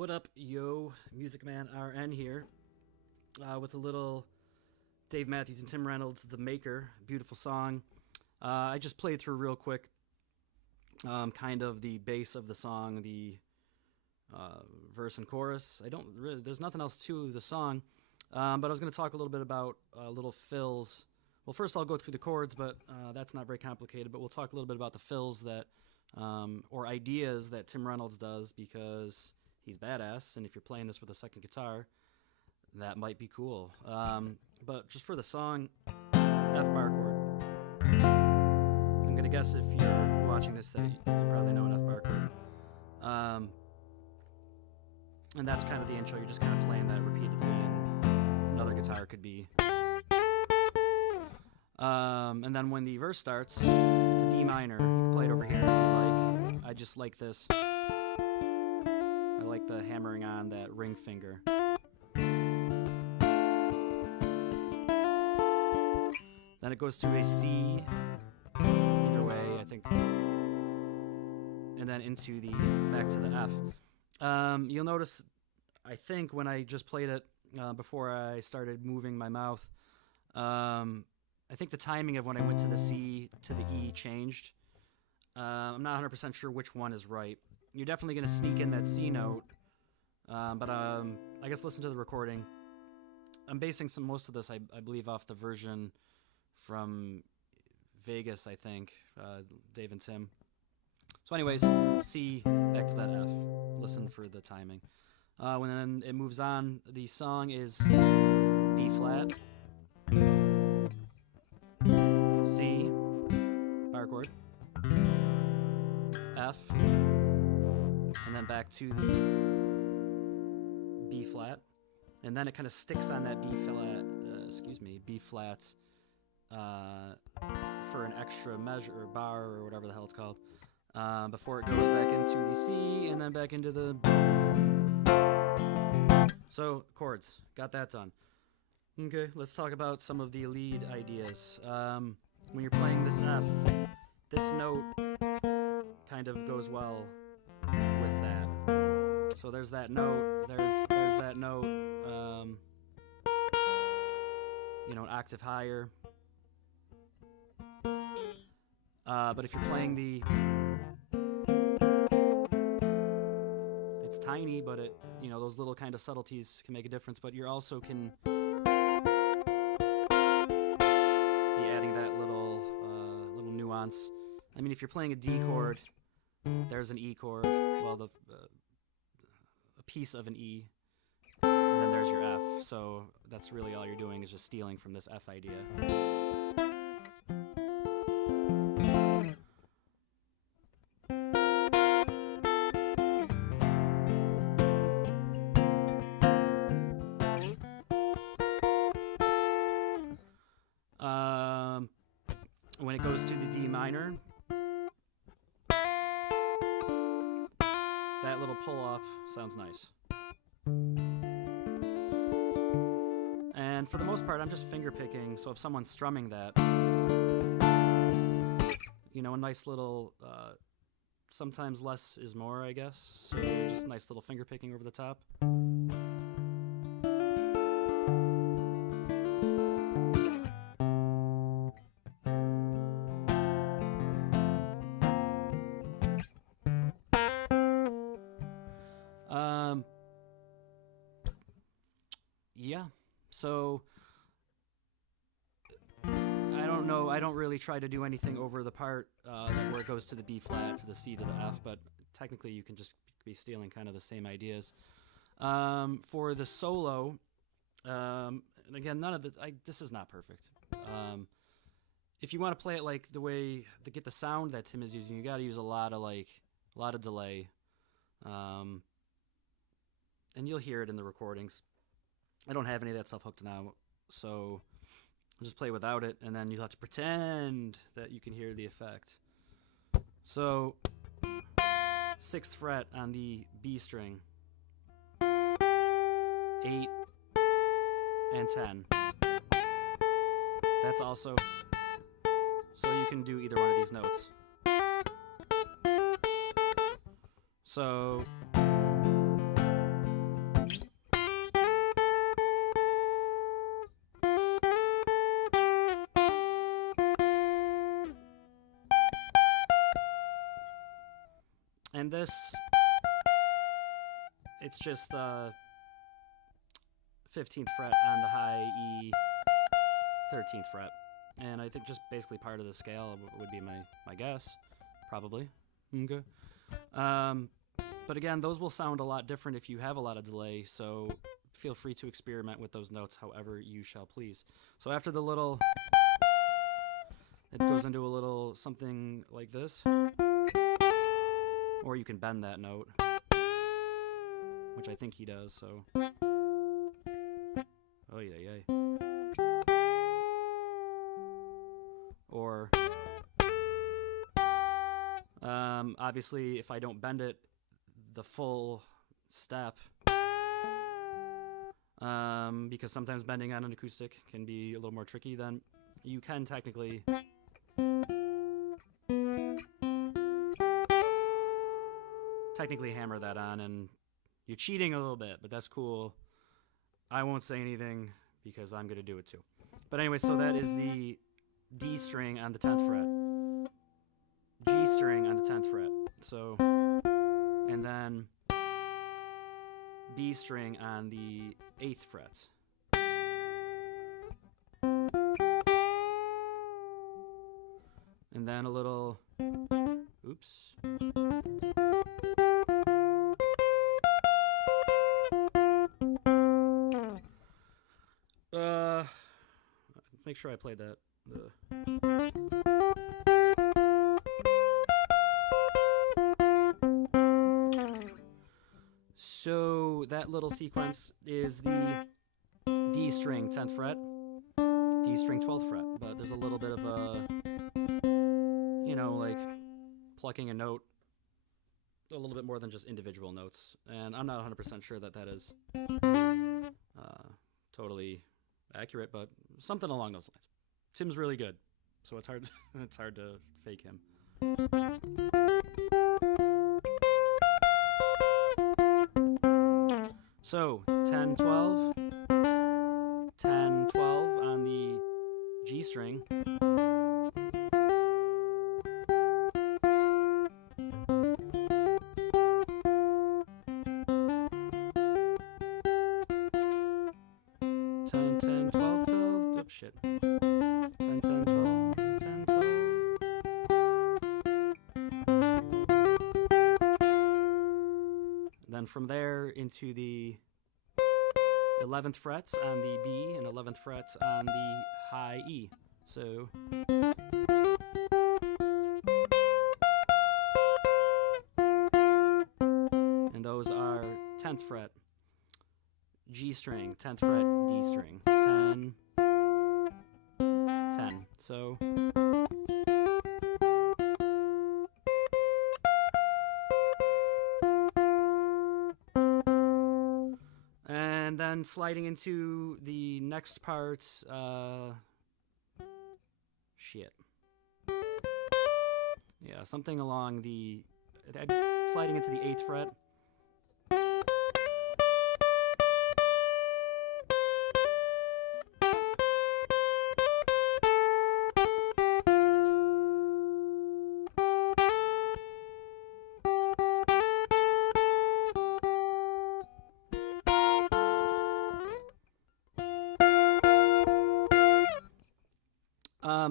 What up, yo? Music Man RN here with a little Dave Matthews and Tim Reynolds, The Maker. Beautiful song. I just played through real quick kind of the bass of the song, the verse and chorus. There's nothing else to the song, but I was going to talk a little bit about little fills. Well, first I'll go through the chords, but that's not very complicated, but we'll talk a little bit about the fills that, or ideas that Tim Reynolds does, because he's badass, and if you're playing this with a second guitar, that might be cool. But just for the song, F bar chord. I'm going to guess if you're watching this that you probably know an F bar chord. And that's kind of the intro. You're just kind of playing that repeatedly, and another guitar could be. And then when the verse starts, it's a D minor. You can play it over here if you like. I just like this. I like the hammering on that ring finger. Then it goes to a C, either way, I think, and then into the, back to the F. You'll notice, I think, when I just played it before I started moving my mouth, I think the timing of when I went to the C to the E changed. I'm not 100% sure which one is right. You're definitely going to sneak in that C note, but I guess listen to the recording. I'm basing most of this, I believe, off the version from Vegas, I think, Dave and Tim. So anyways, C, back to that F. Listen for the timing. When then it moves on, the song is B flat, C, bar chord, F, and then back to the B flat, and then it kind of sticks on that B flat for an extra measure or bar or whatever the hell it's called, before it goes back into the C and then back into the. So chords, got that done. Okay, let's talk about some of the lead ideas. When you're playing this F, this note kind of goes well with that. So there's that note, there's that note, an octave higher. But if you're playing it's tiny, but those little kind of subtleties can make a difference, but you also can be adding that little nuance. I mean, if you're playing a D chord, there's an E chord, well, a piece of an E, and then there's your F. So that's really all you're doing, is just stealing from this F idea. When it goes to the D minor, that little pull-off sounds nice. And for the most part, I'm just finger picking, so if someone's strumming that, a nice little, sometimes less is more, I guess, so just nice little finger picking over the top. Yeah, so I don't know. I don't really try to do anything over the part where it goes to the B flat, to the C, to the F, but technically you can just be stealing kind of the same ideas. For the solo, and again, none of this is not perfect. If you want to play it like the way to get the sound that Tim is using, you got to use a lot of delay, and you'll hear it in the recordings. I don't have any of that stuff hooked now, so I'll just play without it, and then you'll have to pretend that you can hear the effect. So, 6th fret on the B string, 8 and 10. That's also, so you can do either one of these notes. So and this, it's just 15th fret on the high E, 13th fret. And I think just basically part of the scale would be my guess, probably. Okay. But again, those will sound a lot different if you have a lot of delay, so feel free to experiment with those notes however you shall please. So after the little, it goes into a little something like this. Or you can bend that note, which I think he does, so. Oh, yeah. Or, obviously, if I don't bend it the full step, because sometimes bending on an acoustic can be a little more tricky, then you can technically hammer that on, and you're cheating a little bit, but that's cool. I won't say anything because I'm going to do it too. But anyway, so that is the D string on the 10th fret, G string on the 10th fret, so, and then B string on the 8th fret. And then a little, oops. Make sure I played that. So that little sequence is the D string 10th fret, D string 12th fret, but there's a little bit of a, you know, like plucking a note a little bit more than just individual notes, and I'm not 100% sure that is totally accurate, but something along those lines. Tim's really good, so it's hard it's hard to fake him. So 10 12 10 12 on the G string. Shit. 10, 10, 12, 10, 12. Then from there into the 11th frets on the B and 11th frets on the high E. So and those are 10th fret, G string, 10th fret, D string, 10, 10. So and then sliding into the next part, shit. Yeah, something along the, sliding into the 8th fret.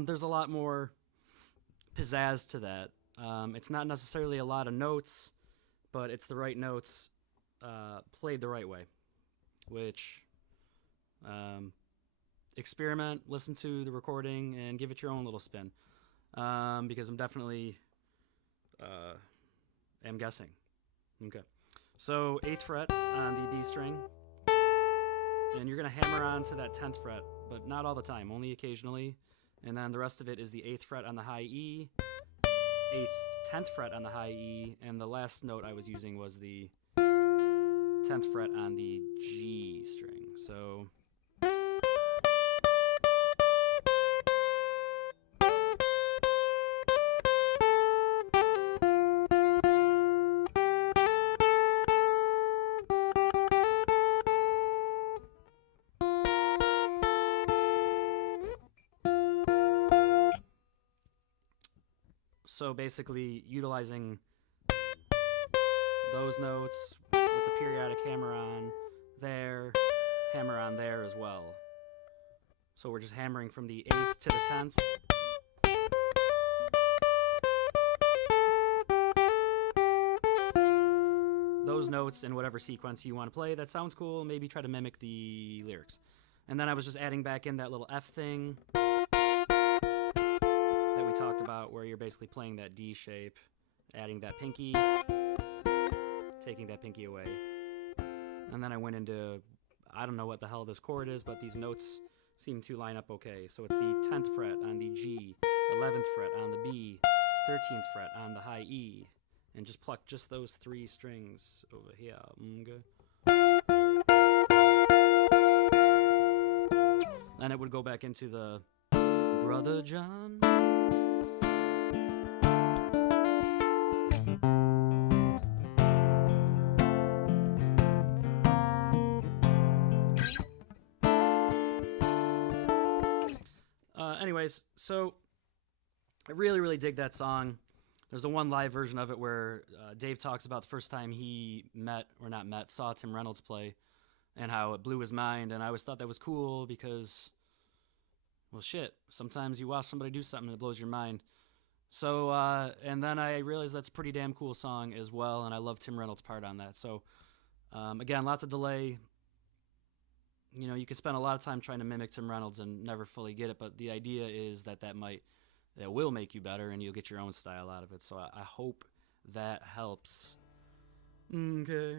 There's a lot more pizzazz to that. It's not necessarily a lot of notes, but it's the right notes played the right way, which experiment, listen to the recording, and give it your own little spin, because I'm definitely am guessing. Okay, so 8th fret on the B string, and you're going to hammer on to that 10th fret, but not all the time, only occasionally. And then the rest of it is the 8th fret on the high E, 10th fret on the high E, and the last note I was using was the 10th fret on the G string. So So basically utilizing those notes with the periodic hammer on there as well. So we're just hammering from the 8th to the 10th. Those notes in whatever sequence you want to play. That sounds cool. Maybe try to mimic the lyrics. And then I was just adding back in that little F thing that we talked about, where you're basically playing that D shape, adding that pinky, taking that pinky away. And then I went into, I don't know what the hell this chord is, but these notes seem to line up okay. So it's the 10th fret on the G, 11th fret on the B, 13th fret on the high E, and just pluck just those 3 strings over here. Mmmmkay. Then it would go back into the Brother John. Anyways, so I really, really dig that song. There's a one live version of it where Dave talks about the first time he saw Tim Reynolds play, and how it blew his mind. And I always thought that was cool because, well, shit, sometimes you watch somebody do something and it blows your mind. So, and then I realized that's a pretty damn cool song as well, and I love Tim Reynolds' part on that. So, again, lots of delay. You know, you can spend a lot of time trying to mimic Tim Reynolds and never fully get it, but the idea is that will make you better, and you'll get your own style out of it. So I hope that helps. Okay.